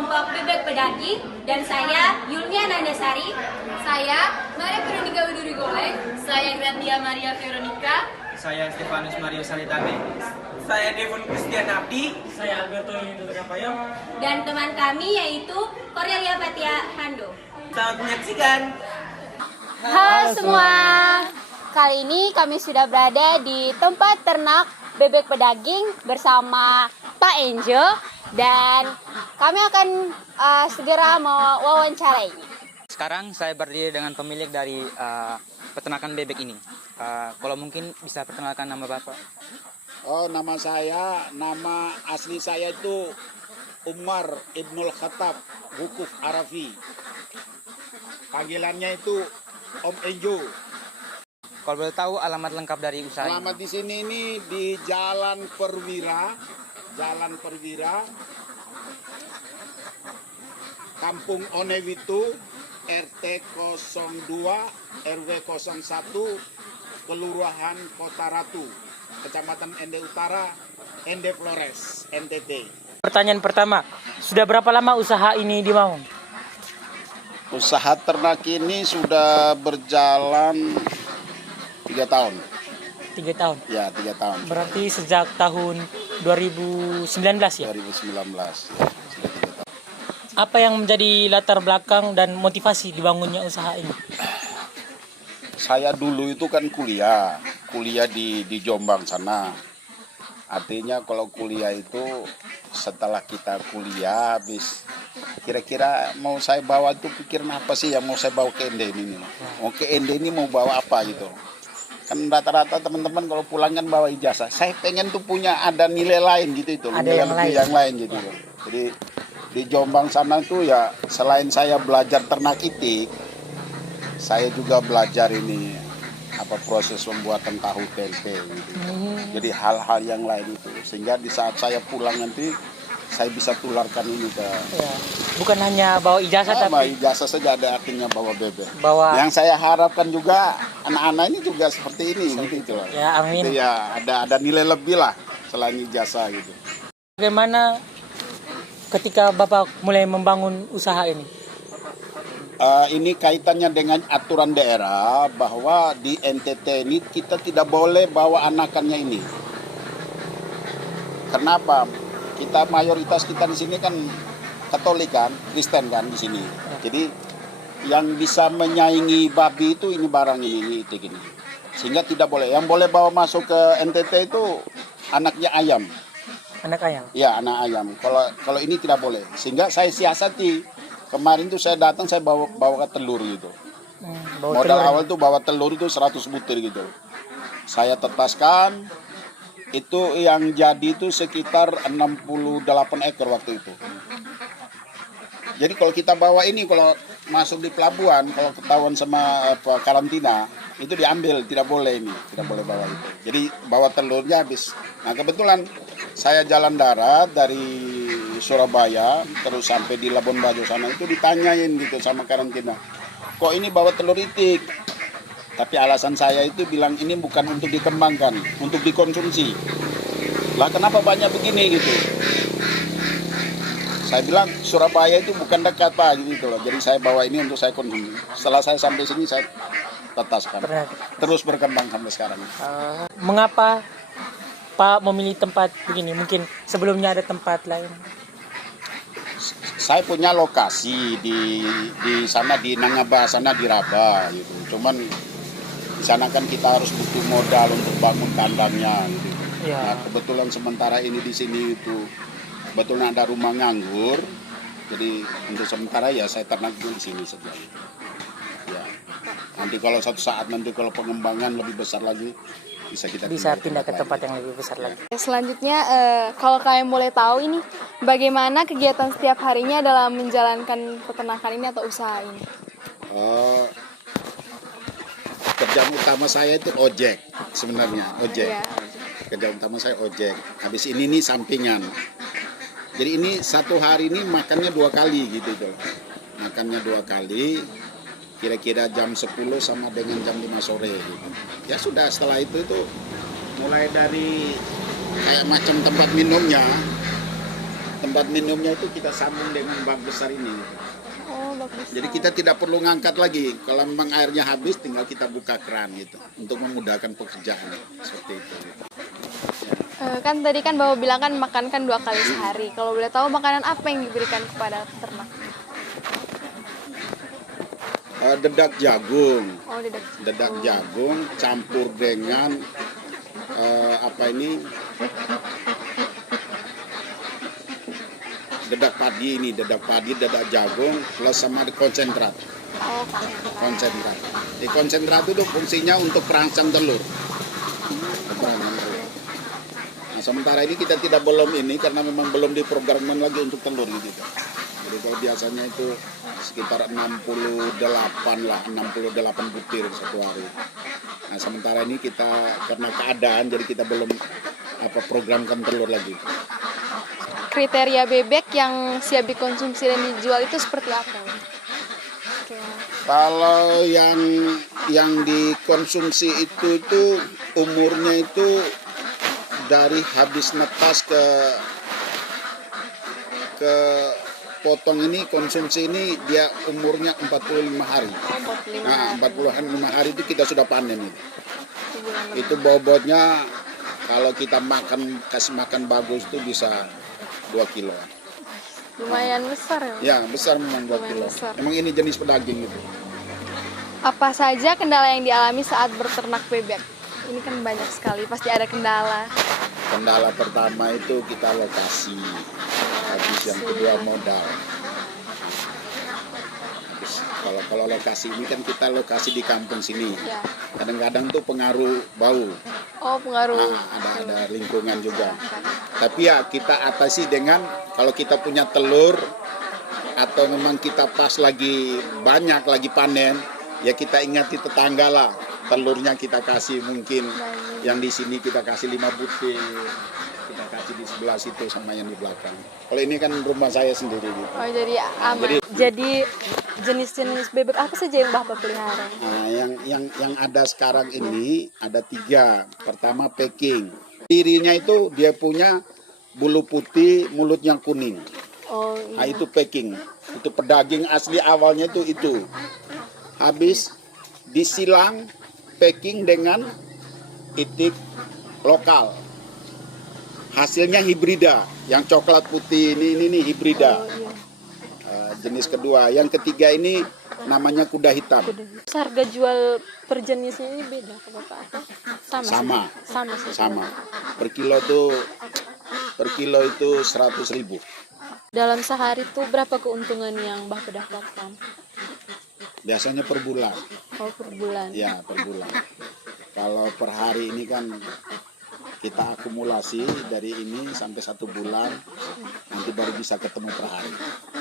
kelompok Bebek Pedaging, dan saya Yulmia Nandasari. Saya Maria Veronica Widuri Goleng. Saya Gratia Maria Veronica. Saya Stefanus Mario Salitate. Saya Devon Christian Abdi. Saya Alberto Yunus Kapayong. Dan teman kami yaitu Cornelia Fatia Hando. Selamat menyaksikan. Halo semua. Kali ini kami sudah berada di tempat ternak bebek pedaging bersama Pak Enjo, dan kami akan segera mewawancarainya. Sekarang saya berdiri dengan pemilik dari peternakan bebek ini. Kalau mungkin bisa perkenalkan nama Bapak. Oh, nama asli saya itu Umar Ibnul Khattab Wukuf Arafi. Panggilannya itu Om Enjo. Kalau boleh tahu alamat lengkap dari usaha ini? Alamat di sini ini di Jalan Perwira, Kampung Onewitu, RT 02, RW 01, Kelurahan Kota Ratu, Kecamatan Ende Utara, Ende Flores, NTT. Pertanyaan pertama, sudah berapa lama usaha ini dibangun? Usaha ternak ini sudah berjalan 3 tahun. 3 tahun? Ya, 3 tahun. Berarti sejak tahun 2019 ya? 2019, ya. Sudah 3 tahun. Apa yang menjadi latar belakang dan motivasi dibangunnya usaha ini? Saya dulu itu kan kuliah di Jombang sana. Artinya kalau kuliah itu setelah kita kuliah habis, kira-kira mau saya bawa itu pikiran apa sih yang mau saya bawa ke Ende ini? Mau ke Ende ini mau bawa apa gitu? Kan rata-rata teman-teman kalau pulang kan bawa ijazah. Saya pengen tuh punya ada nilai lain gitu itu, nilai lebih yang lain gitu. Jadi di Jombang sana tuh ya selain saya belajar ternak itik, saya juga belajar ini proses pembuatan tahu tempe gitu. Jadi hal-hal yang lain itu sehingga di saat saya pulang nanti saya bisa tularkan ini ke Ya, bukan hanya bawa ijazah tapi ijazah saja ada artinya bawa bebek. bawa. Yang saya harapkan juga anak-anak ini juga seperti ini gitu loh. Ya, amin. Jadi ya ada nilai lebih lah selain ijazah gitu. Bagaimana ketika Bapak mulai membangun usaha ini? Ini kaitannya dengan aturan daerah bahwa di NTT ini kita tidak boleh bawa anakannya ini. Kenapa? Kita mayoritas kita di sini kan Katolik kan, Kristen kan di sini. Jadi yang bisa menyaingi babi itu ini barang ini itik ini. Sehingga tidak boleh. Yang boleh bawa masuk ke NTT itu anaknya ayam. Anak ayam? Ya, anak ayam. Kalau ini tidak boleh. Sehingga saya siasati. Kemarin tuh saya datang saya bawa telur gitu. Modal awal tuh bawa telur itu 100 butir gitu. Saya tetaskan. Itu yang jadi itu sekitar 68 ekor waktu itu. Jadi kalau kita bawa ini, kalau masuk di pelabuhan, kalau ketahuan sama karantina, itu diambil, tidak boleh ini, tidak boleh bawa itu. Jadi bawa telurnya habis. Nah kebetulan saya jalan darat dari Surabaya, terus sampai di Labuan Bajo sana itu ditanyain gitu sama karantina. Kok ini bawa telur itik? Tapi alasan saya itu bilang ini bukan untuk dikembangkan, untuk dikonsumsi. Lah kenapa banyak begini gitu? Saya bilang Surabaya itu bukan dekat Pak gitu loh. Jadi saya bawa ini untuk saya konsumsi. Setelah saya sampai sini saya tetaskan. Terus berkembang sampai sekarang. Mengapa Pak memilih tempat begini? Mungkin sebelumnya ada tempat lain. Saya punya lokasi di sana di Nangaba sana di Raba gitu. Cuman di sana kan kita harus butuh modal untuk bangun kandangnya gitu. Ya. Nah, kebetulan sementara ini di sini itu kebetulan ada rumah nganggur. Jadi untuk sementara ya saya ternak dulu di sini saja. Ya. Nanti kalau suatu saat kalau pengembangan lebih besar lagi bisa pindah ke tempat yang lebih besar lagi. Selanjutnya, kalau kalian boleh tahu ini, bagaimana kegiatan setiap harinya dalam menjalankan peternakan ini atau usaha ini? Kerjaan utama saya itu ojek sebenarnya, ojek. Ya. Kerjaan utama saya ojek. Habis ini nih sampingan. Jadi ini satu hari ini makannya 2 kali gitu tuh. Makannya 2 kali. Kira-kira jam 10 sama dengan jam 5 sore gitu. Ya sudah setelah itu mulai dari kayak macam tempat tempat minumnya itu kita sambung dengan bak besar ini. Oh, bagus. Jadi kita tidak perlu ngangkat lagi. Kalau memang airnya habis, tinggal kita buka keran gitu untuk memudahkan pekerjaan seperti itu. Gitu. Kan tadi kan Bapak bilang kan makan kan 2 kali sehari. Kalau boleh tahu makanan apa yang diberikan kepada ternak? Dedak jagung. Oh, dedak. Dedak jagung campur dengan dedak padi ini, dedak padi, dedak jagung plus sama konsentrat. Oh, Konsentrat. Di konsentrat itu fungsinya untuk perangsang telur. Nah, sementara ini kita belum ini karena memang belum diprogramkan lagi untuk telur gitu. Jadi kalau biasanya itu sekitar 68 butir satu hari. Nah, sementara ini kita karena keadaan jadi kita belum programkan telur lagi. kriteria bebek yang siap dikonsumsi dan dijual itu seperti apa? Kalau yang dikonsumsi itu umurnya itu dari habis netas ke potong ini, konsumsi ini dia umurnya 45 hari. Nah, 45 hari itu kita sudah panen itu. Itu bobotnya kalau kita kasih makan bagus itu bisa 2 kilo. Lumayan besar ya? Ya, besar memang 2 kilo. Besar. Emang ini jenis pedaging itu. Apa saja kendala yang dialami saat berternak bebek? Ini kan banyak sekali, pasti ada kendala. Kendala pertama itu kita lokasi. Habis yang kedua modal. Habis, kalau lokasi ini kan kita lokasi di kampung sini. Ya. Kadang-kadang tuh pengaruh bau. Oh, pengaruh. Ada lingkungan juga. Tapi ya kita atasi dengan kalau kita punya telur atau memang kita pas lagi banyak lagi panen, ya kita ingati tetangga lah. Telurnya kita kasih mungkin yang di sini kita kasih 5 butir. Kita kasih di sebelah situ sama yang di belakang. Kalau ini kan rumah saya sendiri gitu. Oh, jadi aman. Jadi jenis-jenis bebek apa saja yang Bapak pelihara? Nah, yang ada sekarang ini ada 3. Pertama Peking. Dirinya itu dia punya bulu putih, mulutnya kuning. Oh, Nah, itu Peking. Itu pedaging asli awalnya itu. Habis disilang Peking dengan itik lokal. Hasilnya hibrida. Yang coklat putih ini hibrida. Jenis kedua. Yang ketiga ini namanya kuda hitam. Harga jual per jenisnya ini beda ke Bapak? Sama. Sama. Per kilo itu 100.000. Dalam sehari itu berapa keuntungan yang Bapak dapatkan? Biasanya per bulan. Oh, per bulan. Ya, per bulan. Kalau per hari ini kan kita akumulasi dari ini sampai 1 bulan, nanti baru bisa ketemu per hari.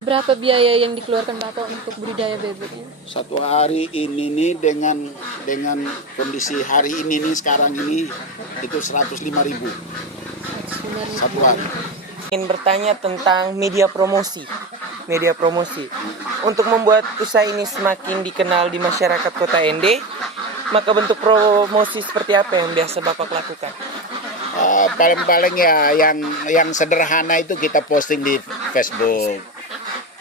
Berapa biaya yang dikeluarkan Bapak untuk budidaya bebeknya? Satu hari ini nih dengan kondisi hari ini nih sekarang ini itu 105.000 satu hari. Ingin bertanya tentang media promosi. Untuk membuat usaha ini semakin dikenal di masyarakat Kota Ende, maka bentuk promosi seperti apa yang biasa Bapak lakukan? Paling-paling ya yang sederhana itu kita posting di Facebook.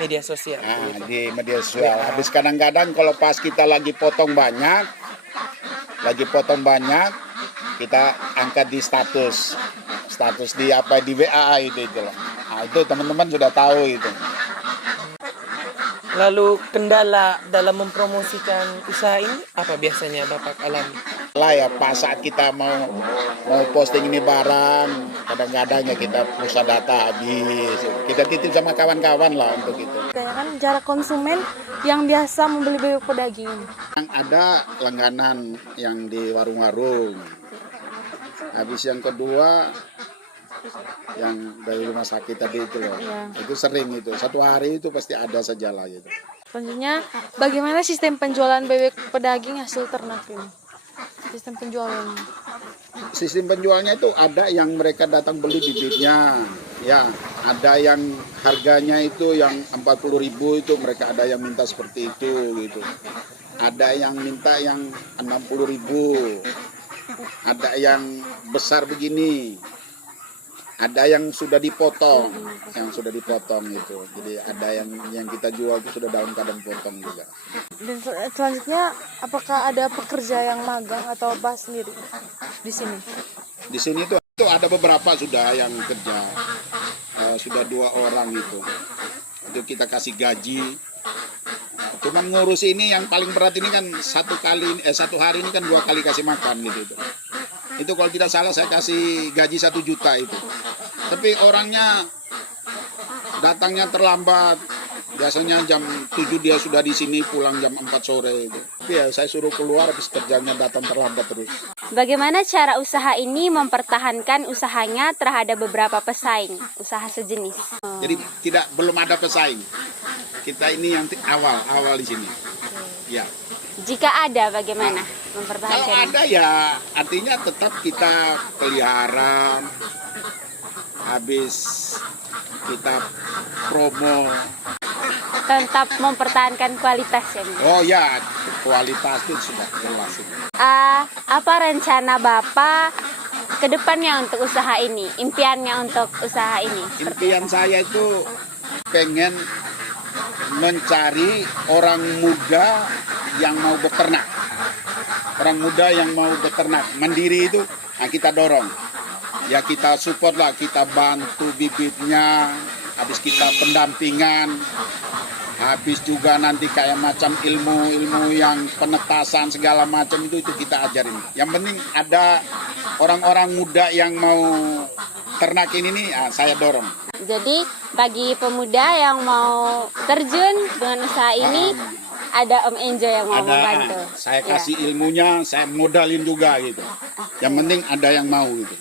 Media sosial. Di media sosial. Habis kadang-kadang kalau pas kita lagi potong banyak, kita angkat di status di WA itu loh. Nah, itu teman-teman sudah tahu itu. Lalu kendala dalam mempromosikan usaha ini apa biasanya Bapak alami? Lah ya pas saat kita mau posting ini barang, kadang-kadang ya kita pusat data habis. Kita titip sama kawan-kawan lah untuk itu. Kan jarak konsumen yang biasa membeli bebek pedaging. Yang ada langganan yang di warung-warung. Habis yang kedua yang dari rumah sakit tadi itu loh. Ya. Itu sering itu. Satu hari itu pasti ada saja lah gitu. Selanjutnya, bagaimana sistem penjualan bebek pedaging hasil ternak ini? Sistem penjualan. Sistem penjualnya itu ada yang mereka datang beli bibitnya. Ya, ada yang harganya itu yang 40.000 itu mereka ada yang minta seperti itu gitu. Ada yang minta yang 60.000. Ada yang besar begini. Ada yang sudah dipotong, itu. Jadi ada yang kita jual itu sudah dalam keadaan potong juga. Dan selanjutnya, apakah ada pekerja yang magang atau apa sendiri di sini? Di sini itu ada beberapa sudah yang kerja, sudah 2 orang itu kita kasih gaji. Cuman ngurus ini yang paling berat ini kan satu hari ini kan 2 kali kasih makan gitu. Itu kalau tidak salah saya kasih gaji 1 juta itu. Tapi orangnya datangnya terlambat. Biasanya jam 7 dia sudah di sini, pulang jam 4 sore itu. Tapi ya saya suruh keluar, habis kerjanya datang terlambat terus. Bagaimana cara usaha ini mempertahankan usahanya terhadap beberapa pesaing usaha sejenis? Jadi belum ada pesaing. Kita ini yang awal di sini. Ya. Jika ada, bagaimana Kalau mempertahankan? ada ya artinya tetap kita pelihara, habis kita promo. Tetap mempertahankan kualitas ya. Oh ya, kualitas itu sudah jelas. Apa rencana Bapak ke depannya untuk usaha ini? Impiannya untuk usaha ini? Impian saya itu pengen mencari orang muda yang mau beternak. Orang muda yang mau beternak mandiri itu, nah kita dorong. Ya kita support lah, kita bantu bibitnya, habis kita pendampingan, habis juga nanti kayak macam ilmu yang penetasan segala macam itu kita ajarin. Yang penting ada orang-orang muda yang mau ternak ini nih, saya dorong. Jadi bagi pemuda yang mau terjun dengan usaha ini, ada Om Enjo yang mau membantu. Saya kasih ilmunya, saya modalin juga gitu. Yang penting ada yang mau gitu.